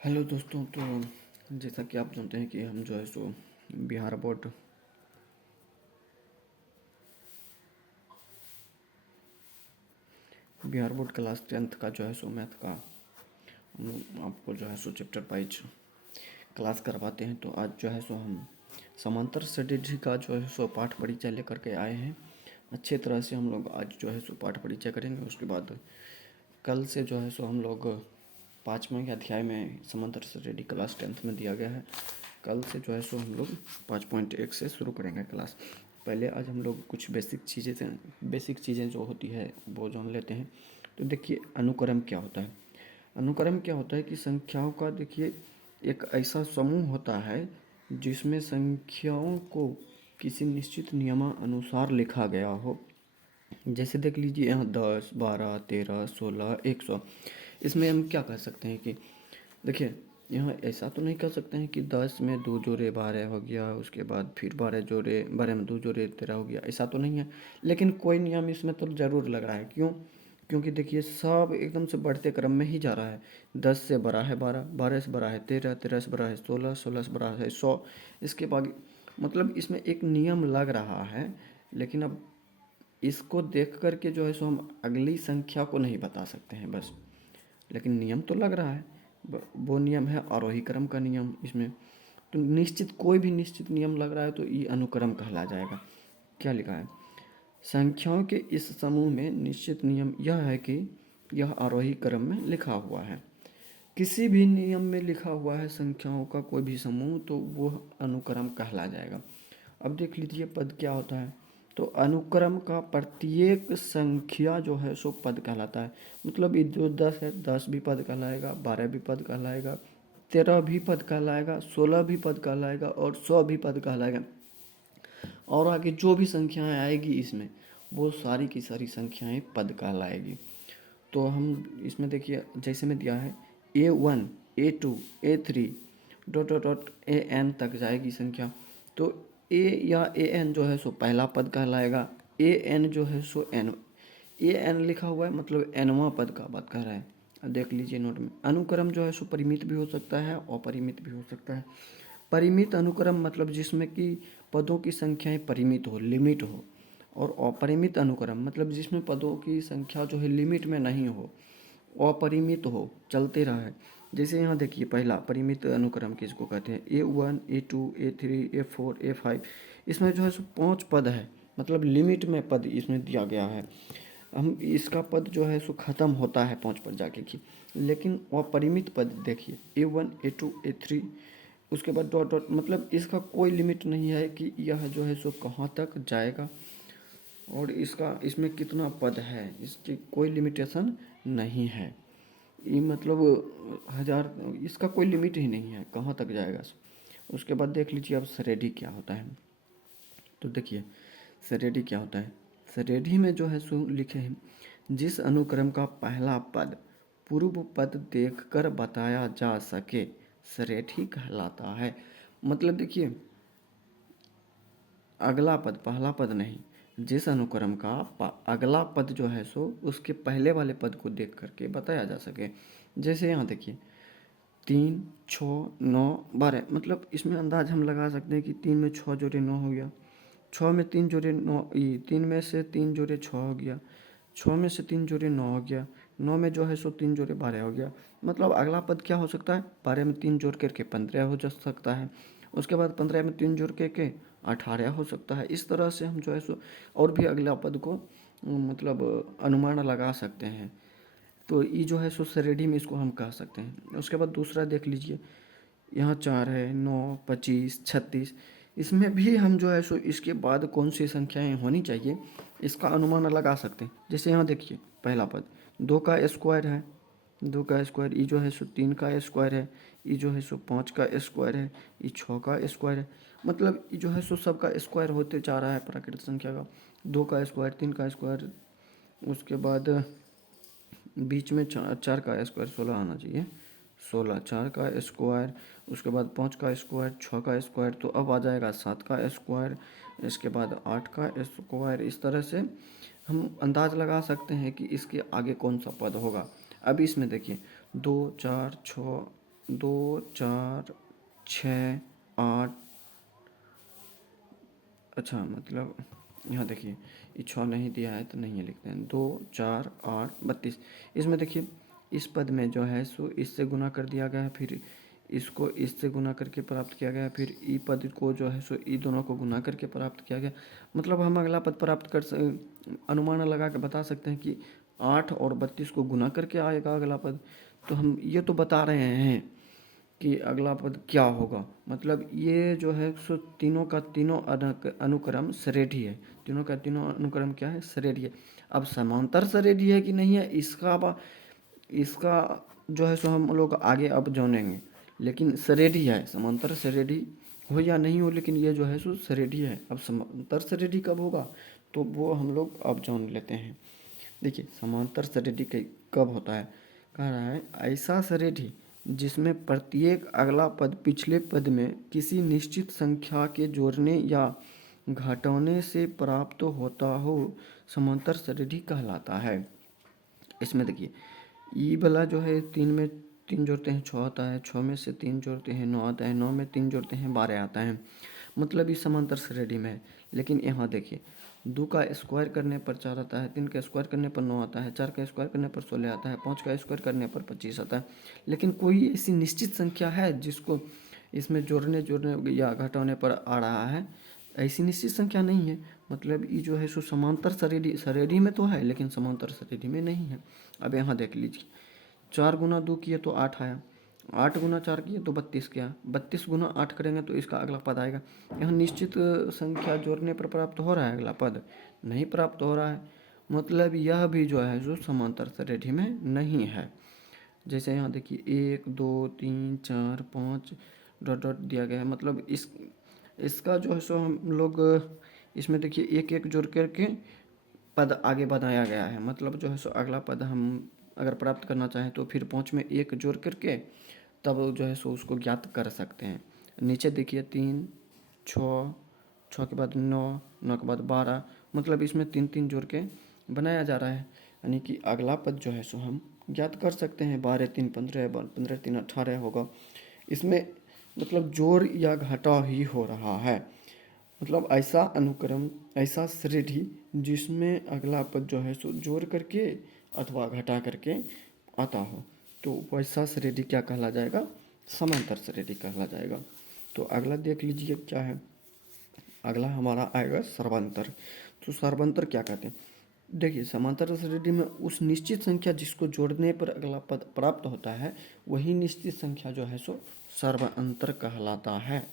Hello दोस्तों। तो जैसा कि आप जानते हैं कि हम जो है सो Bihar board Bihar board class 10th का जो है सो मैथ का हम आपको जो है सो चैप्टर वाइज क्लास करवाते हैं। तो आज जो है सो हम समांतर स्ट्रेटेजी का जो है सो पाठ परिचय लेकर के आए हैं। अच्छे तरह से हम लोग आज जो है सो पाठ परिचय करेंगे। उसके बाद कल से जो है सो हम लोग 5वें अध्याय में समांतर स्ट्रेटेजी क्लास 10th में दिया गया है। कल से जो है सो हम लोग 5.1 से शुरू करेंगे क्लास। पहले आज हम लोग कुछ बेसिक चीज़ें जो होती है वो जान लेते हैं। तो देखिए, अनुक्रम क्या होता है। अनुक्रम क्या होता है कि संख्याओं का देखिए एक ऐसा समूह होता है जिसमें संख्याओं को किसी निश्चित नियमानुसार लिखा गया हो। जैसे देख लीजिए यहाँ 10, 12, 13, 16, 100। इसमें हम क्या कह सकते हैं कि देखिए, यहाँ ऐसा तो नहीं कह सकते हैं कि 10 में 2 जोड़े 12 हो गया, उसके बाद फिर 12 में 2 जोड़े 13 हो गया, ऐसा तो नहीं है। लेकिन कोई नियम इसमें तो ज़रूर लग रहा है। क्यों? क्योंकि देखिए सब एकदम से बढ़ते क्रम में ही जा रहा है। 10 से बड़ा है 12, 12 से बड़ा है 13, 13 से बड़ा है 16, 16 से बड़ा है 100। इसके बाद मतलब इसमें एक नियम लग रहा है। लेकिन अब इसको देख कर के जो है सो हम अगली संख्या को नहीं बता सकते हैं बस। लेकिन नियम तो लग रहा है। वो नियम है आरोही क्रम का नियम इसमें। तो निश्चित कोई भी निश्चित नियम लग रहा है तो ये अनुक्रम कहला जाएगा। क्या लिखा है? संख्याओं के इस समूह में निश्चित नियम यह है कि यह आरोही क्रम में लिखा हुआ है। किसी भी नियम में लिखा हुआ है संख्याओं का कोई भी समूह तो वो अनुक्रम कहला जाएगा। अब देख लीजिए पद क्या होता है। तो अनुक्रम का प्रत्येक संख्या जो है सो पद कहलाता है। मतलब ये जो 10 है 10 भी पद कहलाएगा, 12 भी पद कहलाएगा, 13 भी पद कहलाएगा, 16 भी पद कहलाएगा और 100 भी पद कहलाएगा। और आगे जो भी संख्याएं आएगी इसमें वो सारी की सारी संख्याएं पद कहलाएगी। तो हम इसमें देखिए जैसे में दिया है A1, A2, A3 dot dot dot AN तक जाएगी संख्या। तो A या AN जो है सो पहला पद कहलाएगा। AN जो है सो AN लिखा हुआ है मतलब nवां पद का बात कर रहा है। अब देख लीजिए नोट में, अनुक्रम जो है सो परिमित भी हो सकता है अपरिमित भी हो सकता है। परिमित अनुक्रम मतलब जिसमें कि पदों की संख्याएं परिमित हो, लिमिट हो। और अपरिमित अनुक्रम मतलब जिसमें पदों की संख्या जो है लिमिट में नहीं हो, अपरिमित हो, चलते रहे। जैसे यहाँ देखिए पहला परिमित अनुक्रम किसको कहते हैं? A1, A2, A3, A4, A5। इसमें जो है सो 5 पद है, मतलब लिमिट में पद इसमें दिया गया है। हम इसका पद जो है सो ख़त्म होता है 5 पर जाके की। लेकिन अपरिमित पद देखिए A1, A2, A3, उसके बाद डॉट डॉट, मतलब इसका कोई लिमिट नहीं है कि यह जो है सो कहाँ तक जाएगा और इसका इसमें कितना पद है, इसकी कोई लिमिटेशन नहीं है। ये मतलब हज़ार, इसका कोई लिमिट ही नहीं है कहाँ तक जाएगा। उसके बाद देख लीजिए अब श्रेणी क्या होता है। तो देखिए श्रेणी क्या होता है। श्रेणी में जो है सो लिखे हैं, जिस अनुक्रम का पहला पद पूर्व पद देखकर बताया जा सके श्रेणी कहलाता है। मतलब देखिए अगला पद पहला पद नहीं, जिस अनुक्रम का अगला पद जो है सो उसके पहले वाले पद को देख करके बताया जा सके। जैसे यहाँ देखिए 3, 6, 9, 12, मतलब इसमें अंदाज हम लगा सकते हैं कि 3 में 6 जोड़े 9 हो गया, 6 में 3 जोड़े 9, 3 में से 3 जोड़े 6 हो गया, 6 में से 3 जोड़े 9 हो गया, 9 में जो है सो 3 जोड़े 12 हो गया। मतलब अगला पद क्या हो सकता है? 12 में 3 जोड़ करके 15 हो जा सकता है। उसके बाद 15 में 3 जोड़ के 18 हो सकता है। इस तरह से हम जो है सो और भी अगला पद को मतलब अनुमान लगा सकते हैं। तो ये जो है सो श्रेणी में इसको हम कह सकते हैं। उसके बाद दूसरा देख लीजिए, यहाँ 4 है, 9, 25, 36। इसमें भी हम जो है सो इसके बाद कौन सी संख्याएं होनी चाहिए इसका अनुमान लगा सकते हैं। जैसे यहाँ देखिए पहला पद 2 का स्क्वायर है, 2 का स्क्वायर, ये जो है सो 3 का स्क्वायर है, ये जो है सो 5 का स्क्वायर है, ये 6 का स्क्वायर है। मतलब ये जो है सो सबका स्क्वायर होते जा रहा है प्राकृतिक संख्या का। 2 का स्क्वायर, 3 का स्क्वायर, उसके बाद बीच में 4 का स्क्वायर 16 आना चाहिए, 16, 4 का स्क्वायर, उसके बाद 5 का स्क्वायर, 6 का स्क्वायर, तो अब आ जाएगा 7 का स्क्वायर, इसके बाद 8 का स्क्वायर। इस तरह से हम अंदाज़ लगा सकते हैं कि इसके आगे कौन सा पद होगा। अब इसमें देखिए 2, 4, 6, 2 4 6 8, अच्छा मतलब यहाँ देखिए ये 6 नहीं दिया है तो नहीं लिखते हैं। 2 4 8 32, इसमें देखिए इस पद में जो है सो इससे गुना कर दिया गया है, फिर इसको इससे गुना करके प्राप्त किया गया, फिर ई पद को जो है सो ई दोनों को गुना करके प्राप्त किया गया। मतलब हम अगला पद प्राप्त अनुमान लगा के बता सकते हैं कि 8 और 32 को गुना करके आएगा अगला पद। तो हम ये तो बता रहे हैं कि अगला पद क्या होगा। मतलब ये जो है सो तीनों का तीनों अनुक्रम सरेढ़ी है। तीनों का तीनों अनुक्रम क्या है? सरेढ़ी है। अब समांतर सरेढ़ी है कि नहीं है इसका जो है सो हम लोग आगे अब जानेंगे, लेकिन सरेढ़ी है। समांतर सरेढ़ी हो या नहीं हो, लेकिन ये जो है सो सरेढ़ी है। अब समांतर सरेढ़ी कब होगा तो वो हम लोग अब जान लेते हैं। देखिए समांतर सरेढ़ी कब होता है। कह रहा है ऐसा सरेढ़ी जिसमें प्रत्येक अगला पद पिछले पद में किसी निश्चित संख्या के जोड़ने या घटाने से प्राप्त होता हो, समांतर सरेढ़ी कहलाता है। इसमें देखिए ई वाला जो है 3 में 3 जोड़ते हैं 6 आता है, 6 में से 3 जोड़ते हैं 9 आता है, 9 में 3 जोड़ते हैं 12 आता है। मतलब ये समांतर श्रेणी में है। लेकिन यहाँ देखिए 2 का स्क्वायर करने पर 4 आता है, 3 का स्क्वायर करने पर 9 आता है, 4 का स्क्वायर करने पर 16 आता है, 5 का स्क्वायर करने पर 25 आता है। लेकिन कोई ऐसी निश्चित संख्या है जिसको इसमें जोड़ने या घटाने पर आ रहा है? ऐसी निश्चित संख्या नहीं है। मतलब ये जो है सो समांतर सरेढ़ी में तो है, लेकिन समांतर सरेढ़ी में नहीं है। अब यहाँ देख लीजिए 4 गुना 2 किए तो 8 आया, 8 गुना 4 किए तो 32 किया, 32 गुना 8 करेंगे तो इसका अगला पद आएगा। यहाँ निश्चित संख्या जोड़ने पर प्राप्त हो रहा है अगला पद? नहीं प्राप्त हो रहा है। मतलब यह भी जो है जो समांतर सरेढ़ी में नहीं है। जैसे यहाँ देखिए 1 2 3 4 5 डॉट डॉट दिया गया है। मतलब इसका जो है सो हम लोग इसमें देखिए एक एक जोड़ करके पद आगे बढ़ाया गया है। मतलब जो है सो अगला पद हम अगर प्राप्त करना चाहें तो फिर 5 में 1 जोड़ करके तब जो है सो उसको ज्ञात कर सकते हैं। नीचे देखिए 3 6 6 के बाद 9 9 के बाद 12, मतलब इसमें 3 3 जोड़ के बनाया जा रहा है। यानी कि अगला पद जो है सो हम ज्ञात कर सकते हैं। 12 3 15, 15 3 18 होगा। इसमें मतलब जोड़ या घटा ही हो रहा है। मतलब ऐसा अनुक्रम, ऐसा श्रेणी जिसमें अगला पद जो है सो जोड़ करके अथवा घटा करके आता हो, तो वैसा श्रेणी क्या कहला जाएगा? समांतर श्रेणी कहला जाएगा। तो अगला देख लीजिए क्या है। अगला हमारा आएगा सर्वांतर। तो सर्वांतर क्या कहते हैं? देखिए समांतर श्रेणी में उस निश्चित संख्या जिसको जोड़ने पर अगला पद प्राप्त होता है, वही निश्चित संख्या जो है सो सर्वांतर कहलाता है।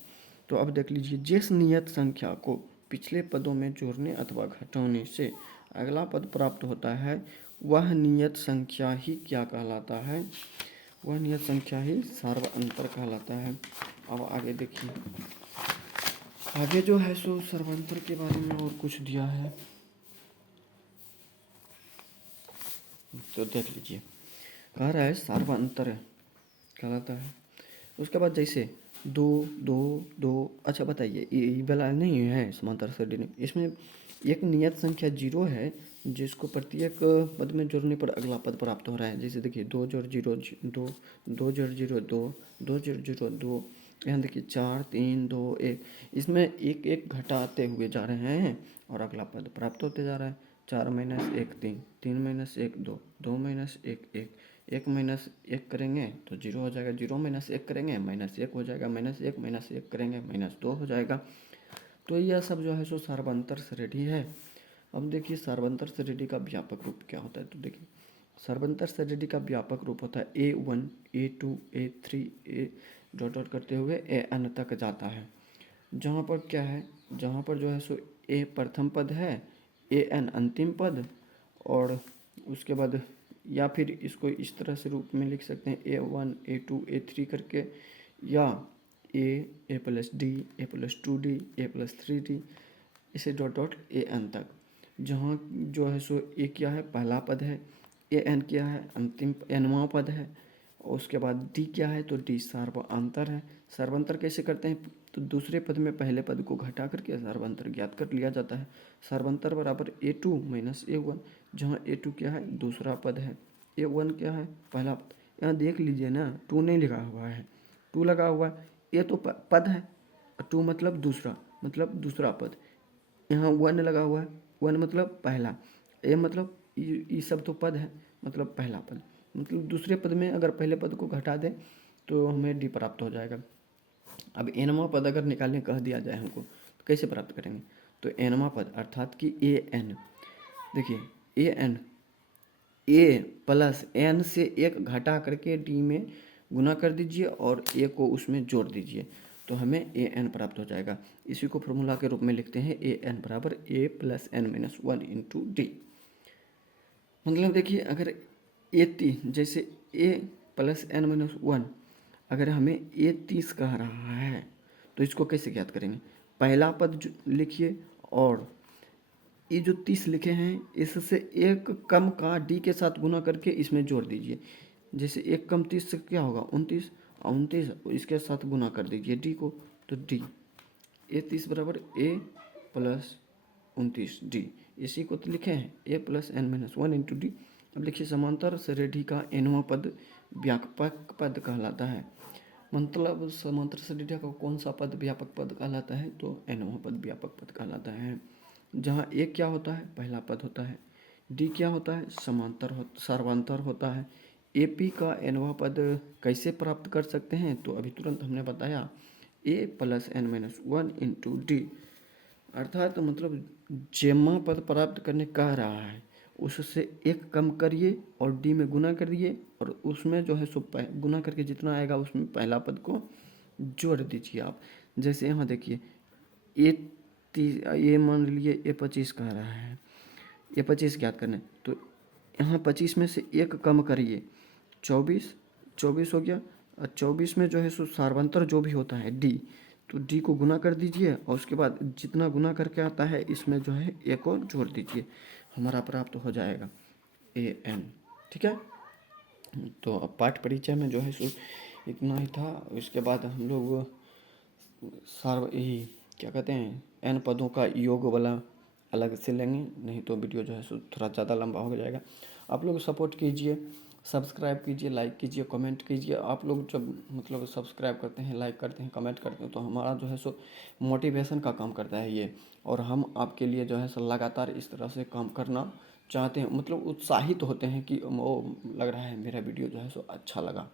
तो अब देख लीजिए जिस नियत संख्या को पिछले पदों में जोड़ने अथवा घटाने से अगला पद प्राप्त होता है, वह नियत संख्या ही क्या कहलाता है? वह नियत संख्या ही सर्वांतर कहलाता है। अब आगे देखिए, आगे जो है सो सर्वांतर के बारे में और कुछ दिया है तो देख लीजिए। कह रहा है सर्वांतर कहलाता है। उसके बाद जैसे 2 2 2, अच्छा बताइए ये वाला नहीं है समांतर श्रेणी। इसमें एक नियत संख्या 0 है जिसको प्रत्येक पद में जोड़ने पर अगला पद प्राप्त हो रहा है। जैसे देखिए 2 जोड़ 0 2, 2 जोड़ 0 2, 2 जोड़ 0 2, यहाँ देखिए 4 3 2 1। इसमें एक एक घटाते हुए जा रहे हैं और अगला पद प्राप्त होते जा रहा है। 4 माइनस 1 3, 3 माइनस 1 2, 2 माइनस 1 1, 1 माइनस 1 करेंगे तो 0 हो जाएगा, 0 माइनस 1 करेंगे माइनस 1 हो जाएगा, माइनस 1 माइनस 1 करेंगे माइनस 2 हो जाएगा। तो यह सब जो है सो सर्वांतर श्रेणी है। अब देखिए सर्वांतर श्रेणी का व्यापक रूप क्या होता है। तो देखिए सर्वांतर श्रेणी का व्यापक रूप होता है A1 A2 A3 ए डॉट डॉट करते हुए AN तक जाता है। जहाँ पर क्या है, जहाँ पर जो है सो A प्रथम पद है, AN अंतिम पद, और उसके बाद या फिर इसको इस तरह से रूप में लिख सकते हैं A1 A2 A3 करके, या A plus D A+2D A+3D, इसे डॉट डॉट AN तक। जहाँ जो है सो ए क्या है, पहला पद है, AN क्या है, अंतिम nवां पद है, और उसके बाद डी क्या है, तो डी सर्वांतर है। सर्वांतर कैसे करते हैं? तो दूसरे पद में पहले पद को घटा करके सर्वांतर ज्ञात कर लिया जाता है। सर्वांतर बराबर A2 माइनस A1, जहाँ A2 क्या है, दूसरा पद है, A1 क्या है, पहला पद। यहाँ देख लीजिए ना, टू नहीं लिखा हुआ है, टू लगा हुआ है। ये तो पद है, टू मतलब दूसरा, मतलब दूसरा पद। यहाँ वन लगा हुआ है, वन मतलब पहला, ए मतलब ये सब तो पद है, मतलब पहला पद। मतलब दूसरे पद में अगर पहले पद को घटा दें तो हमें डी प्राप्त हो जाएगा। अब एनवा पद अगर निकालने कह दिया जाए हमको तो कैसे प्राप्त करेंगे? तो एनवा पद अर्थात कि ए एन, देखिए A N, A plus N से एक घटा करके डी में गुना कर दीजिए और ए को उसमें जोड़ दीजिए तो हमें ए एन प्राप्त हो जाएगा। इसी को फॉर्मूला के रूप में लिखते हैं ए एन बराबर a plus n minus one into d. मतलब देखिए अगर ए 30 जैसे a plus n minus one, अगर हमें ए 30 कह रहा है तो इसको कैसे ज्ञात करेंगे? पहला पद लिखिए और ये जो 30 लिखे हैं इससे एक कम का डी के साथ गुना करके इसमें जोड़ दीजिए। जैसे एक कम 30 से क्या होगा 29, और 29 इसके साथ गुना कर दीजिए डी को, तो डी ए 30 बराबर ए प्लस 29 डी। इसी को तो लिखे हैं a plus n minus one into d. अब लिखिए समांतर श्रेणी का एनवा पद व्यापक पद कहलाता है। मतलब समांतर श्रेणी का कौन सा पद व्यापक पद कहलाता है? तो एनवा पद व्यापक पद कहलाता है। जहाँ ए क्या होता है? पहला पद होता है। डी क्या होता है? सर्वांतर होता है। ए पी का एनवा पद कैसे प्राप्त कर सकते हैं? तो अभी तुरंत हमने बताया a plus n minus one into d, अर्थात मतलब जेमा पद प्राप्त करने कह रहा है उससे एक कम करिए और डी में गुना करिए और उसमें जो है सो गुना करके जितना आएगा उसमें पहला पद को जोड़ दीजिए आप। जैसे यहाँ देखिए ये मान लीजिए ए 25 कह रहा है, ये 25 ज्ञात करना है तो यहाँ 25 में से एक कम करिए, 24 हो गया। और 24 में जो है सो सार्वंतर जो भी होता है डी, तो डी को गुना कर दीजिए और उसके बाद जितना गुना करके आता है इसमें जो है ए को जोड़ दीजिए, हमारा प्राप्त हो जाएगा ए एन। ठीक है, तो अब पाठ परिचय में जो है सो इतना ही था। इसके बाद हम लोग यही क्या कहते हैं एन पदों का योग वाला अलग से लेंगे, नहीं तो वीडियो जो है सो थोड़ा ज़्यादा लंबा हो जाएगा। आप लोग सपोर्ट कीजिए, सब्सक्राइब कीजिए, लाइक कीजिए, कमेंट कीजिए। आप लोग जब मतलब सब्सक्राइब करते हैं, लाइक करते हैं, कमेंट करते हैं तो हमारा जो है सो मोटिवेशन का काम करता है ये, और हम आपके लिए जो है सो लगातार इस तरह से काम करना चाहते हैं, मतलब उत्साहित होते हैं कि वो लग रहा है मेरा वीडियो जो है सो अच्छा लगा,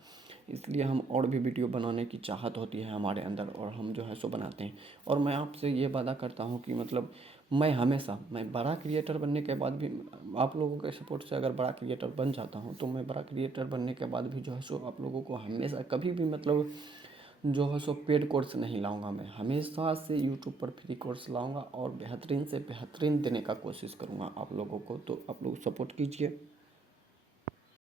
इसलिए हम और भी वीडियो बनाने की चाहत होती है हमारे अंदर और हम जो है सो बनाते हैं। और मैं आपसे ये वादा करता हूँ कि मतलब मैं बड़ा क्रिएटर बनने के बाद भी आप लोगों के सपोर्ट से अगर बड़ा क्रिएटर बन जाता हूँ तो मैं बड़ा क्रिएटर बनने के बाद भी जो है सो आप लोगों को हमेशा कभी भी मतलब जो है सो पेड कोर्स नहीं लाऊंगा, मैं हमेशा से यूट्यूब पर फ्री कोर्स लाऊंगा और बेहतरीन से बेहतरीन देने का कोशिश करूंगा आप लोगों को। तो आप लोग सपोर्ट कीजिए।